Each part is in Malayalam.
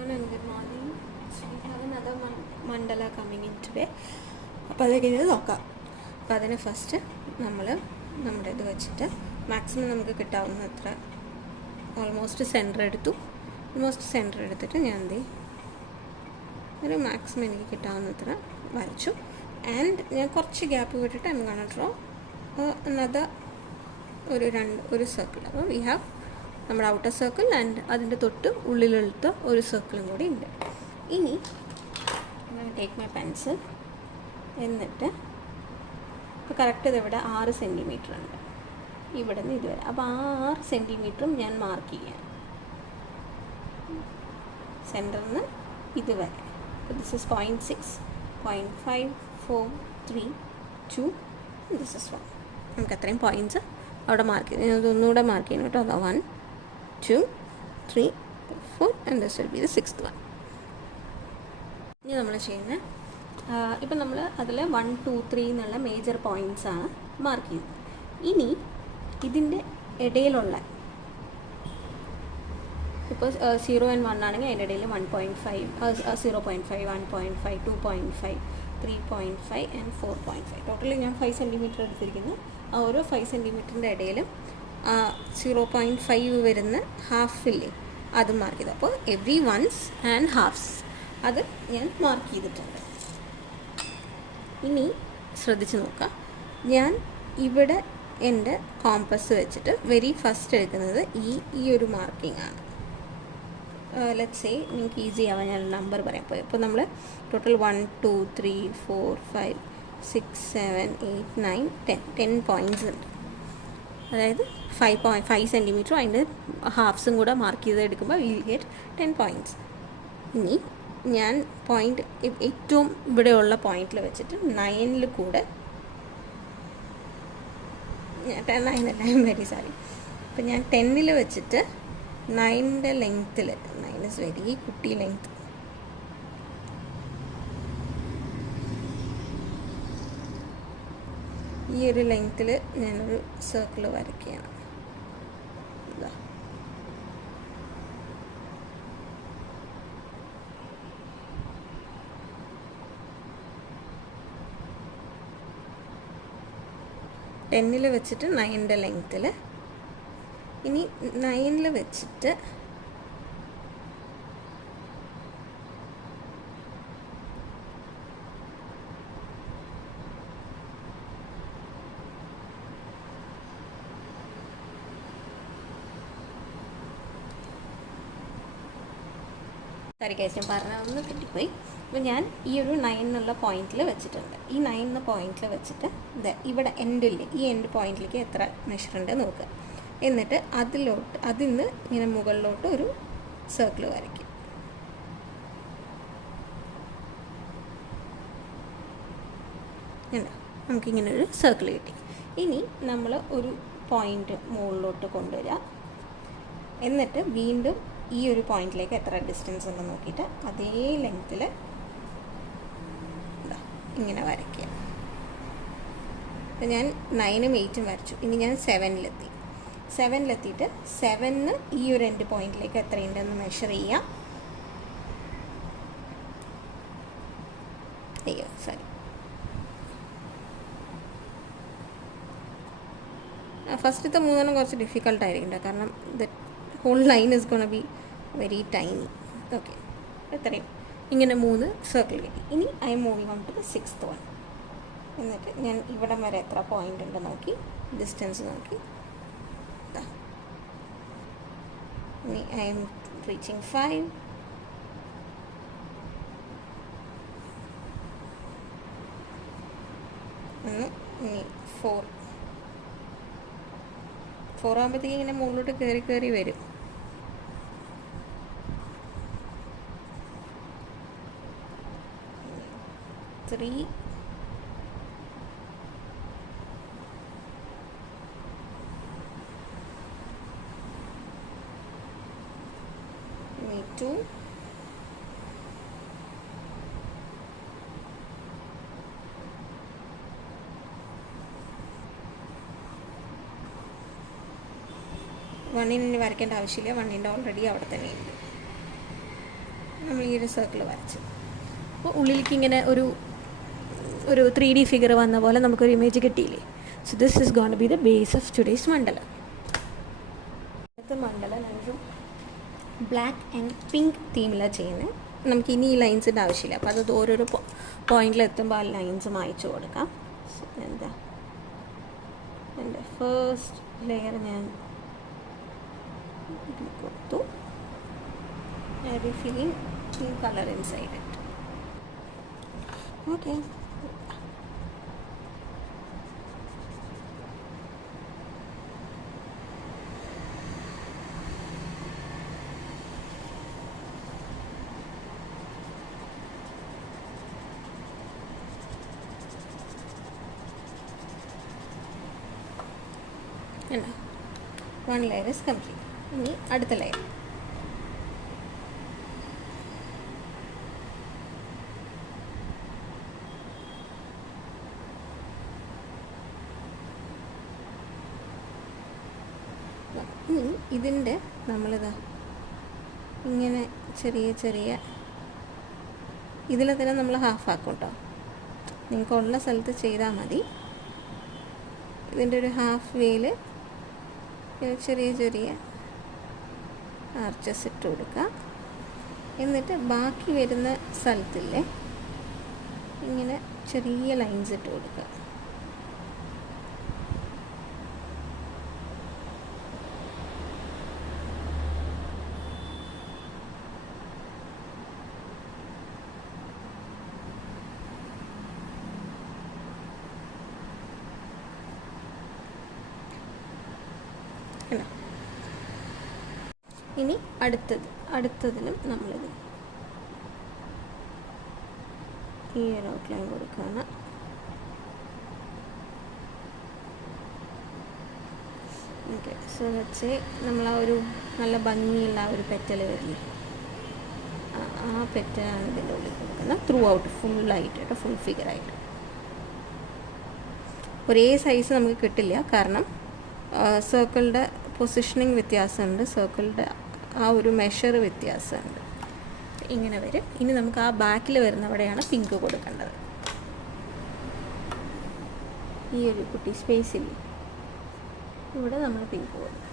And good morning. So we have another mandala coming in today. അപ്പോൾ അത് കഴിഞ്ഞത് നോക്കാം. അപ്പോൾ അതിന് ഫസ്റ്റ് നമ്മുടെ ഇത് വെച്ചിട്ട് മാക്സിമം നമുക്ക് കിട്ടാവുന്ന അത്ര ഓൾമോസ്റ്റ് സെൻറ്റർ എടുത്തിട്ട് ഞാൻ എന്ത് ഒരു മാക്സിമം എനിക്ക് കിട്ടാവുന്നത്ര വരച്ചു. ആൻഡ് ഞാൻ കുറച്ച് ഗ്യാപ്പ് വിട്ടിട്ട് I M gonna draw another ഒരു സർക്കിൾ. അപ്പോൾ വി ഹാവ് നമ്മുടെ ഔട്ടർ സർക്കിൾ ആൻഡ് അതിൻ്റെ തൊട്ട് ഉള്ളിലെടുത്ത ഒരു സർക്കിളും കൂടി ഉണ്ട്. ഇനി ടേക്ക് മൈ പെൻസിൽ എന്നിട്ട് ഇപ്പോൾ കറക്റ്റ് ഇതിവിടെ 6 സെൻറ്റിമീറ്റർ ഉണ്ട് ഇവിടെ നിന്ന് ഇതുവരെ. അപ്പോൾ ആ 6 സെൻറ്റിമീറ്ററും ഞാൻ മാർക്ക് ചെയ്യാം സെൻറ്ററിൽ നിന്ന് ഇതുവരെ. അപ്പോൾ ദിസ് ഇസ് 0.6, 0.5, 4, 3, 2, ദിസ് ഇസ് 1. നമുക്ക് അത്രയും പോയിൻറ്റ്സ് അവിടെ മാർക്ക് ചെയ്ത് ഇതൊന്നുകൂടെ മാർക്ക് ചെയ്യണം കേട്ടോ. അതാ 1, 2, 3, 4 and this will be the 6th one. ഇനി നമ്മൾ ചെയ്യുന്നത് ഇപ്പം നമ്മൾ അതിൽ 1, 2, 3 എന്നുള്ള മേജർ പോയിൻറ്റ്സാണ് മാർക്ക് ചെയ്യുന്നത്. ഇനി ഇതിൻ്റെ ഇടയിലുള്ള ഇപ്പോൾ 0 and 1 ആണെങ്കിൽ അതിൻ്റെ ഇടയിൽ 1.5, 0.5, 1.5, 2.5, 3.5 ആൻഡ് 4.5. ടോട്ടലി ഞാൻ 5 സെൻറ്റിമീറ്റർ എടുത്തിരിക്കുന്നു. ആ ഓരോ 5 സെൻറ്റിമീറ്ററിൻ്റെ ഇടയിലും 0.5 വരുന്ന ഹാഫില്ലേ അത് മാർക്ക് ചെയ്തു. അപ്പോൾ എവറി വൺസ് ആൻഡ് ഹാഫ്സ് അത് ഞാൻ മാർക്ക് ചെയ്തിട്ടുണ്ട്. ഇനി ശ്രദ്ധിച്ച് നോക്കാം. ഞാൻ ഇവിടെ എൻ്റെ കോമ്പസ് വെച്ചിട്ട് വെരി ഫസ്റ്റ് എടുക്കുന്നത് ഈ ഒരു മാർക്കിംഗ് ആണ്. ലെറ്റ്സ് സേ നിങ്ങൾക്ക് ഈസി ആവാൻ ഞാൻ നമ്പർ പറയാം. ഇപ്പോൾ നമ്മൾ ടോട്ടൽ 1, 2, 3, 4, 5, 6, 7, 8, 9, 10 പോയിൻറ്റ്സ് ഉണ്ട്. അതായത് 5 സെൻറ്റിമീറ്ററും അതിൻ്റെ ഹാഫ്സും കൂടെ മാർക്ക് ചെയ്ത് എടുക്കുമ്പോൾ വിൽ ഗെറ്റ് 10 പോയിൻറ്റ്സ്. ഇനി ഞാൻ പോയിൻ്റ് ഏറ്റവും ഇവിടെയുള്ള പോയിന്റിൽ വെച്ചിട്ട് 9ൽ കൂടെ 9 അല്ല, ഐ എം വെരി സോറി. അപ്പം ഞാൻ 10ൽ വെച്ചിട്ട് 9ൻ്റെ ലെങ്ത്തിൽ 9 ഇസ് വെരി കുട്ടി ലെങ്ത്. ഈ ഒരു ലെങ്ത്തിൽ ഞാനൊരു സർക്കിൾ വരയ്ക്കുകയാണ്. ഇതാ ടെന്നിൽ വെച്ചിട്ട് 9ൻ്റെ ലെങ്ത്തിൽ. ഇനി 9ൽ വെച്ചിട്ട് ഞാൻ പറഞ്ഞതൊന്ന് തെറ്റിപ്പോയി. അപ്പോൾ ഞാൻ ഈ ഒരു 9 എന്നുള്ള പോയിന്റിൽ വെച്ചിട്ടുണ്ട്. ഈ 9 എന്ന പോയിന്റിൽ വെച്ചിട്ട് ഇവിടെ എൻഡില്ലേ ഈ എൻഡ് പോയിന്റിലേക്ക് എത്ര മെഷറുണ്ട് നോക്കുക. എന്നിട്ട് അതിന്ന് ഇങ്ങനെ മുകളിലോട്ട് ഒരു സർക്കിൾ വരയ്ക്കും. ഉണ്ടോ? നമുക്കിങ്ങനെ ഒരു സർക്കിൾ കിട്ടി. ഇനി നമ്മൾ ഒരു പോയിന്റ് മുകളിലോട്ട് കൊണ്ടുവരിക. എന്നിട്ട് വീണ്ടും ഈ ഒരു പോയിന്റിലേക്ക് എത്ര ഡിസ്റ്റൻസ് ഉണ്ടെന്ന് നോക്കിയിട്ട് അതേ ലെങ്ത്തിൽ ഇങ്ങനെ വരയ്ക്കുക. ഞാൻ 9ഉം 8ഉം വരച്ചു. ഇനി ഞാൻ 7ലെത്തിയിട്ട് 7ന് ഈ ഒരു എൻഡ് പോയിന്റിലേക്ക് എത്രയുണ്ടെന്ന് മെഷർ ചെയ്യാം. സോറി, ഫസ്റ്റത്തെ 3 കുറച്ച് ഡിഫിക്കൽട്ടായിരിക്കും കാരണം the whole line is gonna be very tiny. Okay, എത്രയും ഇങ്ങനെ 3 സർക്കിൾ കിട്ടി. ഇനി I am moving on to the 6th one. എന്നിട്ട് ഞാൻ ഇവിടം വരെ എത്ര പോയിൻ്റ് ഉണ്ട് നോക്കി ഡിസ്റ്റൻസ് നോക്കി. ഇനി ഐ എം റീച്ചിങ് 5. ഇനി 4 ആകുമ്പോഴത്തേക്ക് ഇങ്ങനെ മുകളിലോട്ട് കയറി വരും. Three, 2, 1 വരയ്ക്കേണ്ട ആവശ്യമില്ല. 1 ഓൾറെഡി അവിടെ തന്നെയുണ്ട്. നമ്മൾ ഈ ഒരു സർക്കിൾ വരച്ച്. അപ്പോൾ ഉള്ളിലേക്ക് ഇങ്ങനെ ഒരു 3D ഫിഗർ വന്ന പോലെ നമുക്കൊരു ഇമേജ് കിട്ടിയില്ലേ. So this is going to be the base of today's mandala. അടുത്ത മണ്ഡല നമുക്ക് ബ്ലാക്ക് ആൻഡ് പിങ്ക് തീമിലാണ് ചെയ്യുന്നത്. നമുക്ക് ഇനി ഈ ലൈൻസിൻ്റെ ആവശ്യമില്ല. അപ്പോൾ അത് ഓരോരോ പോയിന്റിലെത്തുമ്പോൾ ആ ലൈൻസ് മായ്ച്ചു കൊടുക്കാം. എന്താ എൻ്റെ ഫസ്റ്റ് ലെയർ ഞാൻ കൊടുത്തു. I B feeling pink colour inside it. Okay, അല്ല 1 ലെയർ ഇസ് കംപ്ലീറ്റ്. ഇനി അടുത്ത ലെയർ. ഇനി ഇതിൻ്റെ നമ്മളിതാ ഇങ്ങനെ ചെറിയ ഇതിൽ തന്നെ നമ്മൾ ഹാഫ് ആക്കും കേട്ടോ. നിങ്ങൾക്ക് ഉള്ള സ്ഥലത്ത് ചെയ്താൽ മതി. ഇതിൻ്റെ ഒരു ഹാഫ് വേയിൽ ചെറിയ ആർച്ചസ് ഇട്ട് കൊടുക്കുക. എന്നിട്ട് ബാക്കി വരുന്ന സ്ഥലത്തില്ലേ ഇങ്ങനെ ചെറിയ ലൈൻസ് ഇട്ട് കൊടുക്കുക. ഇനി അടുത്തതിലും നമ്മളിത് ഈ ഒരു ഔട്ട്ലൈൻ കൊടുക്കുകയാണ്. ഓക്കെ, സോ വെച്ച് നമ്മൾ ആ ഒരു നല്ല ഭംഗിയുള്ള ആ ഒരു പെറ്റൽ വരില്ലേ, ആ പെറ്റലാണ് ഇതിൻ്റെ ഉള്ളിൽ കൊടുക്കുന്നത്. ത്രൂ ഔട്ട് ഫുള്ളായിട്ട് കേട്ടോ, ഫുൾ ഫിഗറായിട്ട്. ഒരേ സൈസ് നമുക്ക് കിട്ടില്ല, കാരണം സർക്കിളിൻ്റെ പൊസിഷനിങ് വ്യത്യാസമുണ്ട്, സർക്കിളിൻ്റെ ആ ഒരു മെഷർ വ്യത്യാസമുണ്ട്. ഇങ്ങനെ വരും. ഇനി നമുക്ക് ആ ബാക്കിൽ വരുന്നവിടെയാണ് പിങ്ക് കൊടുക്കേണ്ടത്. ഈ ഒരു കുട്ടി സ്പേസില്ലേ, ഇവിടെ നമ്മൾ പിങ്ക് കൊടുക്കും.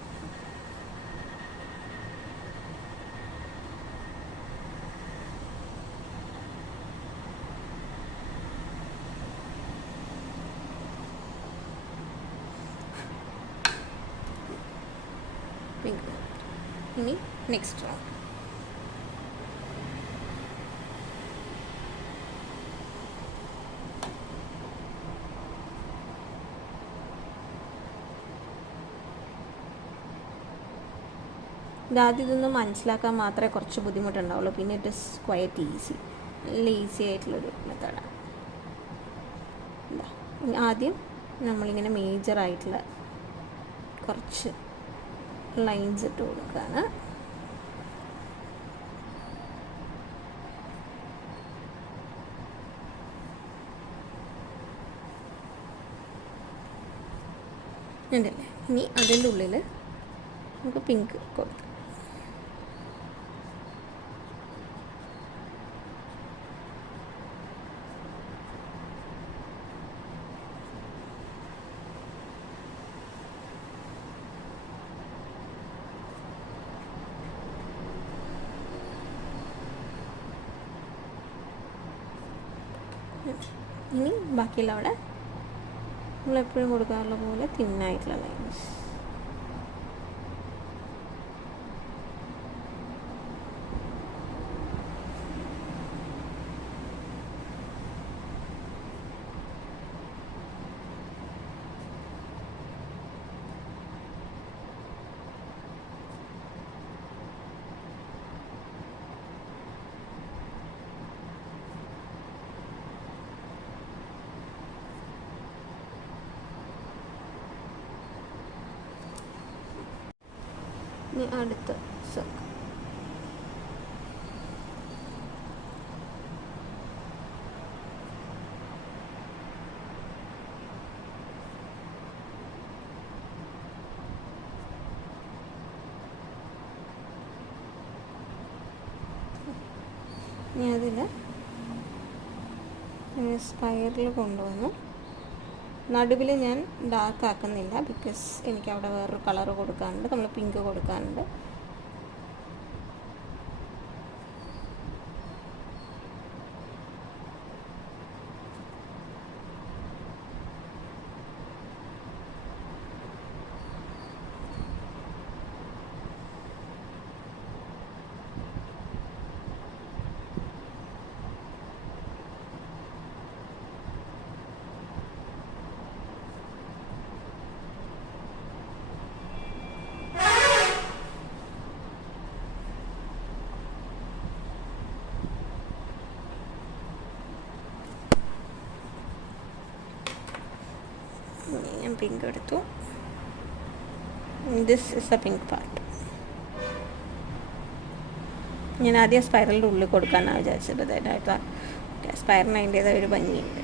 പിങ്ക്. ഇനി നെക്സ്റ്റ് റൗണ്ട്. ഇതാദ്യം ഇതൊന്നും മനസ്സിലാക്കാൻ മാത്രമേ കുറച്ച് ബുദ്ധിമുട്ടുണ്ടാവുള്ളൂ. പിന്നെ ഇറ്റ് ഇസ് ക്വയറ്റ് ഈസി, നല്ല ഈസി ആയിട്ടുള്ളൊരു മെത്തേഡാണ്. എന്താ, ആദ്യം നമ്മളിങ്ങനെ മേജറായിട്ടുള്ള കുറച്ച് ലൈൻസ് ഇട്ട് കൊടുക്കുകയാണ്. ഉണ്ടല്ലേ. ഇനി അതിൻ്റെ ഉള്ളിൽ നമുക്ക് പിങ്ക് കൊടുക്കാം. ഇനി ബാക്കിയുള്ള അവിടെ നമ്മളെപ്പോഴും കൊടുക്കാറുള്ള പോലെ തിന്നായിട്ടുള്ള ലൈൻസ്. ഇനി അടുത്ത സർക്കിൾ. ഇനി അതിൽ സ്പൈറൽ കൊണ്ടുവന്നു. നടുവിൽ ഞാൻ ഡാർക്ക് ആക്കുന്നില്ല, ബിക്കോസ് എനിക്ക് അവിടെ വേറൊരു കളർ കൊടുക്കാനുണ്ട്, നമ്മൾ പിങ്ക് കൊടുക്കാനുണ്ട്. ഞാൻ പിങ്ക് എടുത്തു. This is A pink part. ഞാൻ ആദ്യം സ്പൈറലിൻ്റെ ഉള്ളിൽ കൊടുക്കാനാണ് വിചാരിച്ചത്. അതായത് സ്പൈറലിന് അതിൻ്റേതായ ഒരു ഭംഗിയുണ്ട്.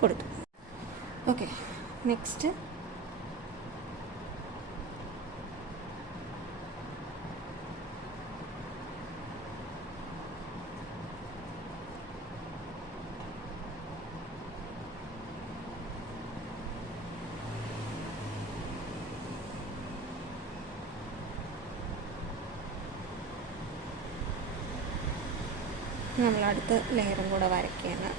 കൊടുത്തു. ഓക്കെ, നെക്സ്റ്റ് നമ്മൾ അടുത്ത ലെയറും കൂടെ വരയ്ക്കുകയാണ്.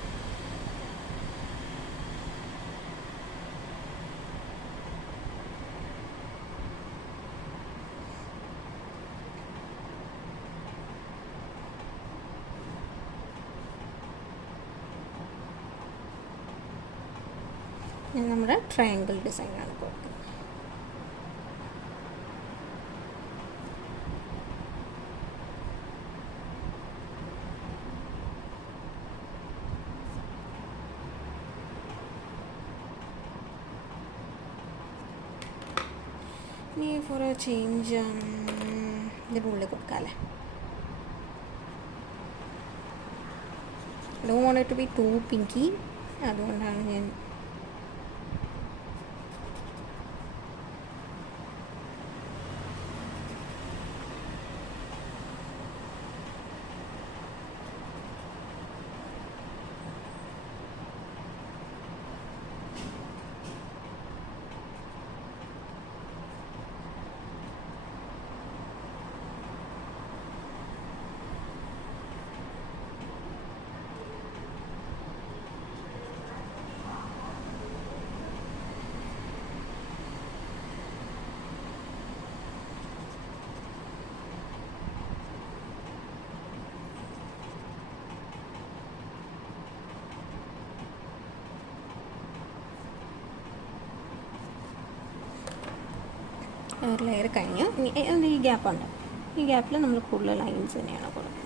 നമ്മുടെ ട്രയാങ്കിൾ ഡിസൈനാണ് കൊടുക്കുന്നത്. ഇനി ഫോർ എ ചേഞ്ച് ഇതിൻ്റെ ഉള്ളിൽ കൊടുക്കാമല്ലേ. ഡോ want it to be too pinky, അതുകൊണ്ടാണ് ഞാൻ ഒരു ലെയർ കഴിഞ്ഞു. ഈ ഗ്യാപ്പുണ്ട്, ഈ ഗ്യാപ്പിൽ നമ്മൾ കൂടുതൽ ലൈൻസ് തന്നെയാണ് കൊടുക്കുന്നത്.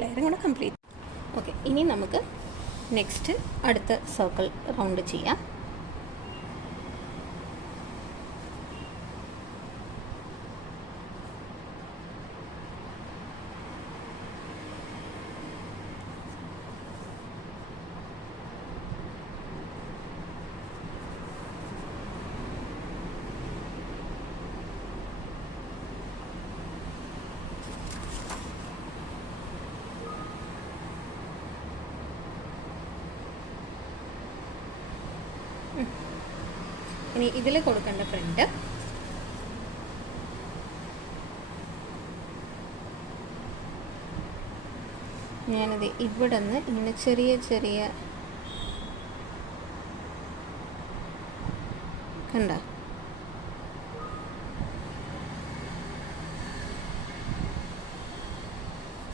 ലെയറും കൂടെ കംപ്ലീറ്റ്. ഓക്കെ, ഇനി നമുക്ക് നെക്സ്റ്റ് അടുത്ത സർക്കിൾ റൗണ്ട് ചെയ്യാം. ഇനി ഇതിൽ കൊടുക്കേണ്ട പ്രിൻ്റ് ഞാനത് ഇവിടെ നിന്ന് ഇങ്ങനെ ചെറിയ ചെറിയ കണ്ട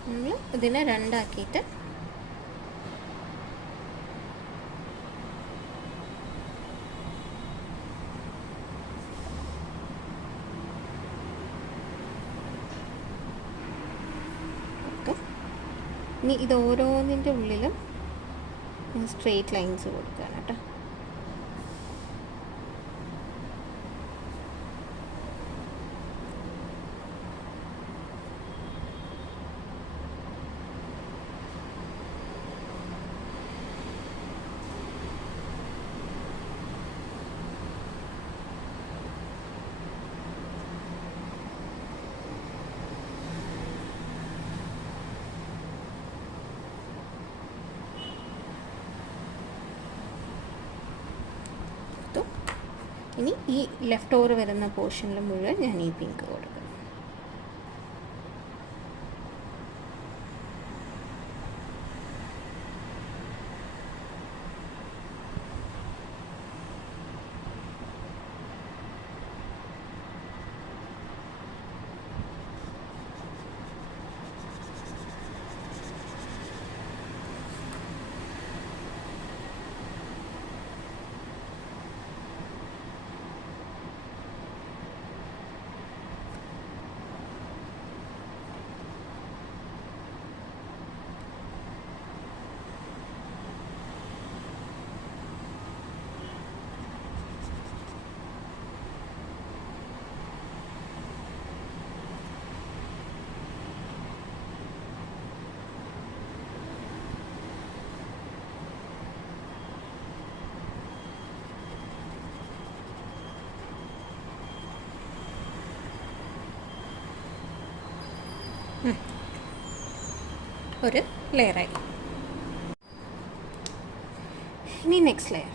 നമ്മൾ ഇതിനെ രണ്ടാക്കിയിട്ട് ഇനി ഇത് ഓരോന്നിൻ്റെ ഉള്ളിലും സ്ട്രെയിറ്റ് ലൈൻസ് കൊടുക്കുകയാണ് കേട്ടോ. ഇനി ഈ ലെഫ്റ്റ് ഓവർ വരുന്ന പോർഷനിൽ മുഴുവൻ ഞാൻ ഈ പിങ്ക് കൊടുക്കും. ഒരു ലെയറായി. ഇനി നെക്സ്റ്റ് ലെയർ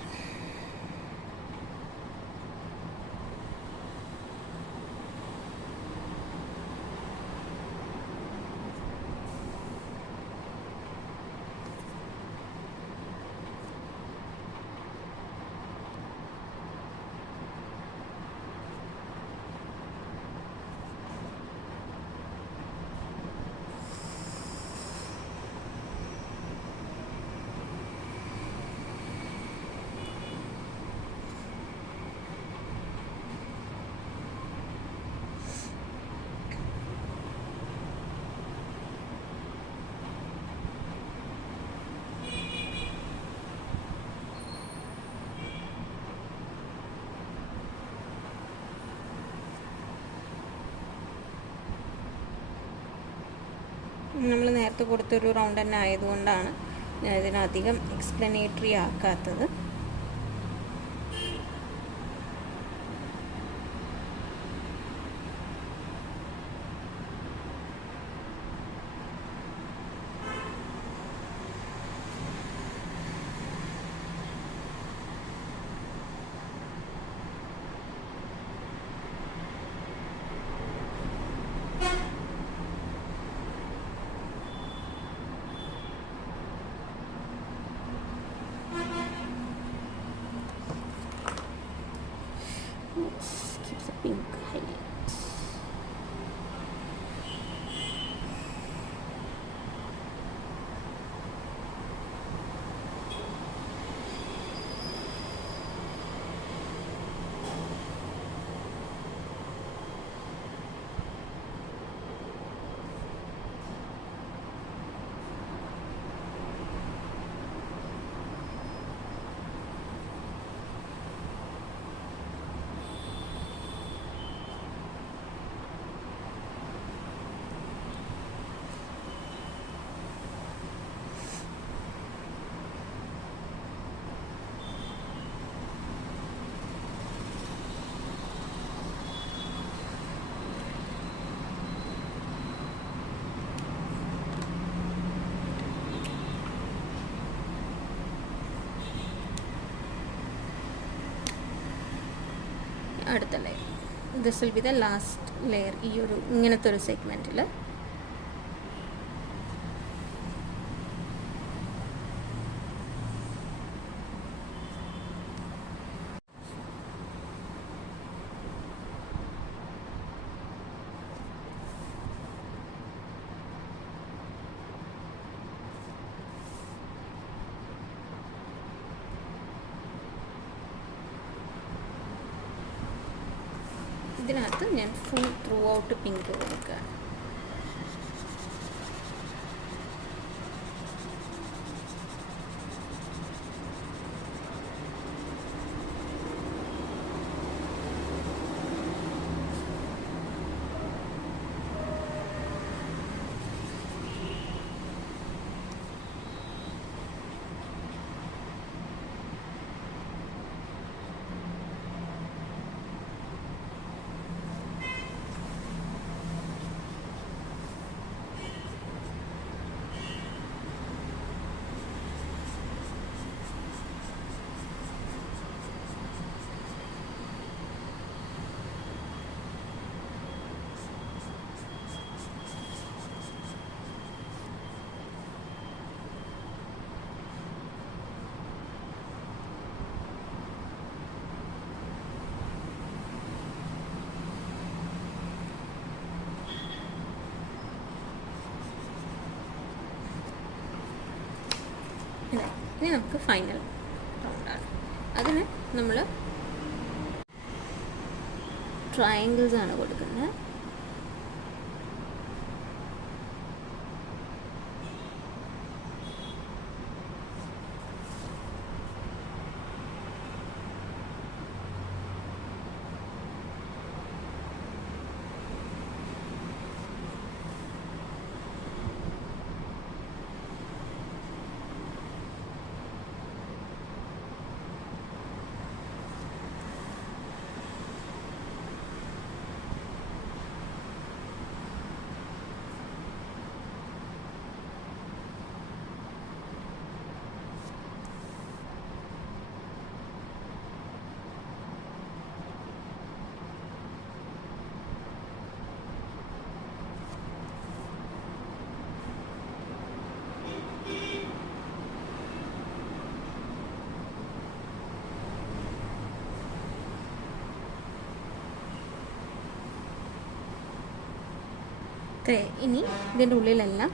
നമ്മൾ നേരത്തെ കൊടുത്തൊരു റൗണ്ട് തന്നെ ആയതുകൊണ്ടാണ് ഞാൻ ഇതിനധികം എക്സ്പ്ലനേറ്ററി ആക്കാത്തത്. അടുത്ത layer. This will be the last layer ഈ ഒരു ഇങ്ങനത്തെ ഒരു സെഗ്മെൻറ്റിൽ. ഇതിനകത്ത് ഞാൻ ഫുൾ ത്രൂ ഔട്ട് പിങ്ക് കൊടുക്കുകയാണ്. ഇനി നമുക്ക് ഫൈനൽ റൗണ്ടാണ്. അതിന് നമ്മൾ ട്രയാങ്കിൾസ് ആണ് കൊടുക്കുന്നത്. ഇനി ഇതിൻ്റെ ഉള്ളിലെല്ലാം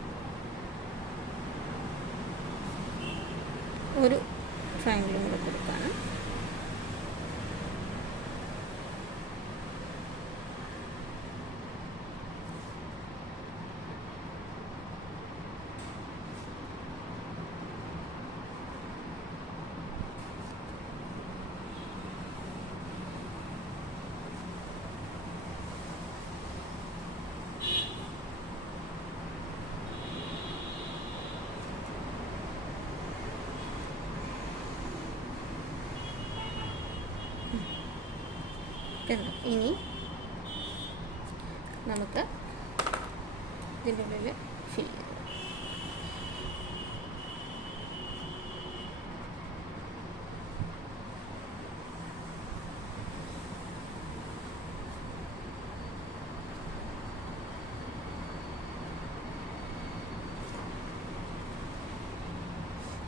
ഒരു ട്രയാങ്കിളും കൂടെ കൊടുക്കുകയാണ്. ഇനി നമുക്ക് ഇതിൻ്റെ ഉള്ളിൽ ഫിൽ ചെയ്യാം.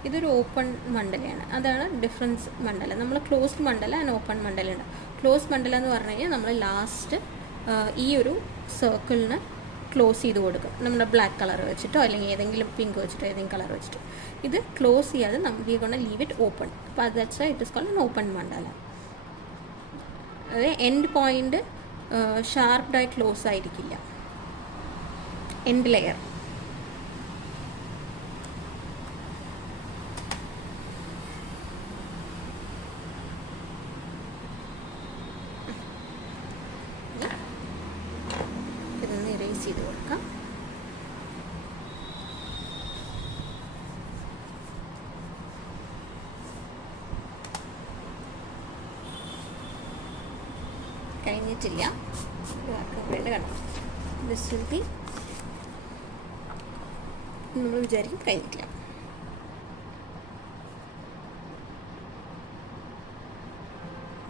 ഇതൊരു ഓപ്പൺ മണ്ഡലയാണ്. അതാണ് ഡിഫറൻസ് മണ്ഡല. നമ്മൾ ക്ലോസ്ഡ് മണ്ഡല ആൻഡ് ഓപ്പൺ മണ്ഡല ഉണ്ട്. ക്ലോസ് മണ്ഡല എന്ന് പറഞ്ഞു കഴിഞ്ഞാൽ നമ്മൾ ലാസ്റ്റ് ഈ ഒരു സർക്കിളിന് ക്ലോസ് ചെയ്ത് കൊടുക്കും, നമ്മുടെ ബ്ലാക്ക് കളർ വെച്ചിട്ടോ അല്ലെങ്കിൽ ഏതെങ്കിലും പിങ്ക് വെച്ചിട്ടോ ഏതെങ്കിലും കളർ വെച്ചിട്ടോ. ഇത് ക്ലോസ് ചെയ്യാതെ we gonna leave it open. അപ്പോൾ that's why it is called an open mandala. അതായത് എൻഡ് പോയിന്റ് ഷാർപ്ഡായി ക്ലോസ് ആയിരിക്കില്ല, എൻഡ് ലെയർ. ഇതൊന്ന് ഇറേസ് ചെയ്ത് കൊടുക്കാം. കഴിഞ്ഞിട്ടില്ല, കണ്ടോ ദിസ് വിൽ ബി, നമ്മൾ വിചാരിക്കും കഴിഞ്ഞിട്ടില്ല.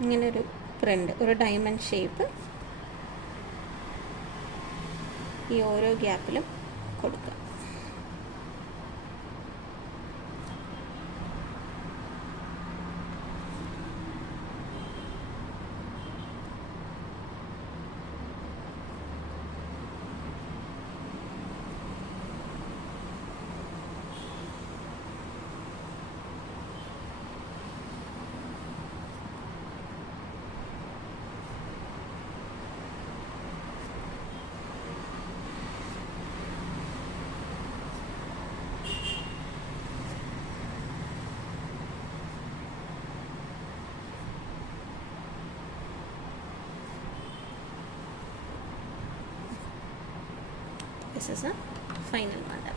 ഇങ്ങനൊരു പ്രിൻ്റ്, ഒരു ഡയമണ്ട് ഷേപ്പ് ഈ ഓരോ ഗ്യാപ്പിലും കൊടുക്കുക. This is a final mandala.